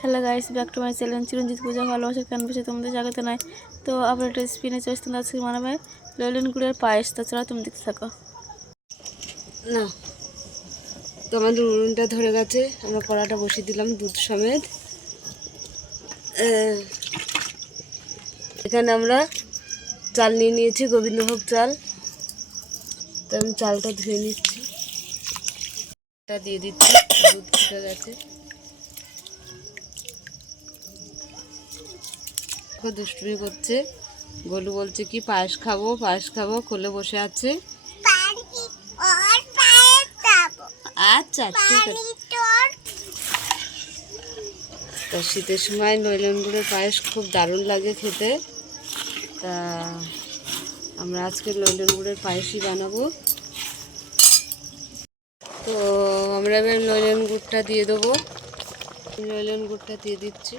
Hello guys, back to my channel Chiranjit Puja ভালোবাসার ক্যানভাসে তোমাদের স্বাগত নাই। তো আবার একটা রেসিপি নিয়ে চলে আসতে আজকে বানাবে লইলেন গুড়ের পায়েস। তো চলো তুমি দেখতে থাকো। না তো আমাদের উনুনটা ধরে গেছে, আমরা কড়াটা বসিয়ে দিলাম দুধ সমেত। এখানে আমরা চাল নিয়ে নিয়েছি, গোবিন্দভোগ চাল। তো আমি চালটা ধুয়ে নিচ্ছি, তা দিয়ে দিচ্ছি। দুধ ফুটে গেছে, দুষ্টুমি করছে। গোলু বলছে কি পায়েস খাবো পায়েস খাবো, কোলে বসে আছে। আচ্ছা ঠিক আছে। তা শীতের সময় নইলেন গুড়ের পায়েস খুব দারুণ লাগে খেতে। তা আমরা আজকে নইলেন গুড়ের পায়েসই বানাবো। তো আমরা এবার নইলেন গুড়টা দিয়ে দেবো। নইলেন গুড়টা দিয়ে দিচ্ছি।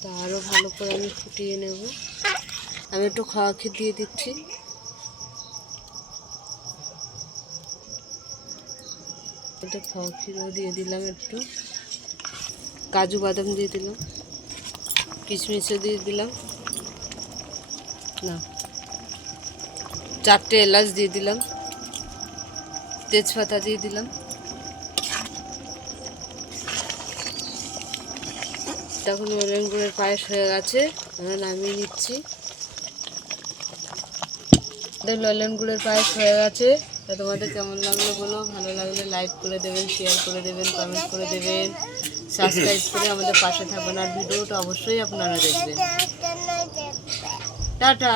তা আরও ভালো করে আমি ফুটিয়ে নেব। আমি একটু খাওয়া খেয়ে দিয়ে দিচ্ছি। এটা খাওয়া ক্ষীরও দিয়ে দিলাম, একটু কাজু বাদাম দিয়ে দিলাম, কিশমিশও দিয়ে দিলাম, না 4টে এলাচ দিয়ে দিলাম, তেজপাতা দিয়ে দিলাম। তখন নইলেন গুড়ের পায়েস হয়ে গেছে, আমরা নামিয়ে নিচ্ছি। নইলেন গুড়ের পায়েস হয়ে গেছে। তা তোমাদের কেমন লাগলো বলো, ভালো লাগলে লাইক করে দেবেন, শেয়ার করে দেবেন, কমেন্ট করে দেবেন, সাবস্ক্রাইব করে আমাদের পাশে থাকবেন। আর ভিডিওটা অবশ্যই আপনারা দেখবেন। টাটা।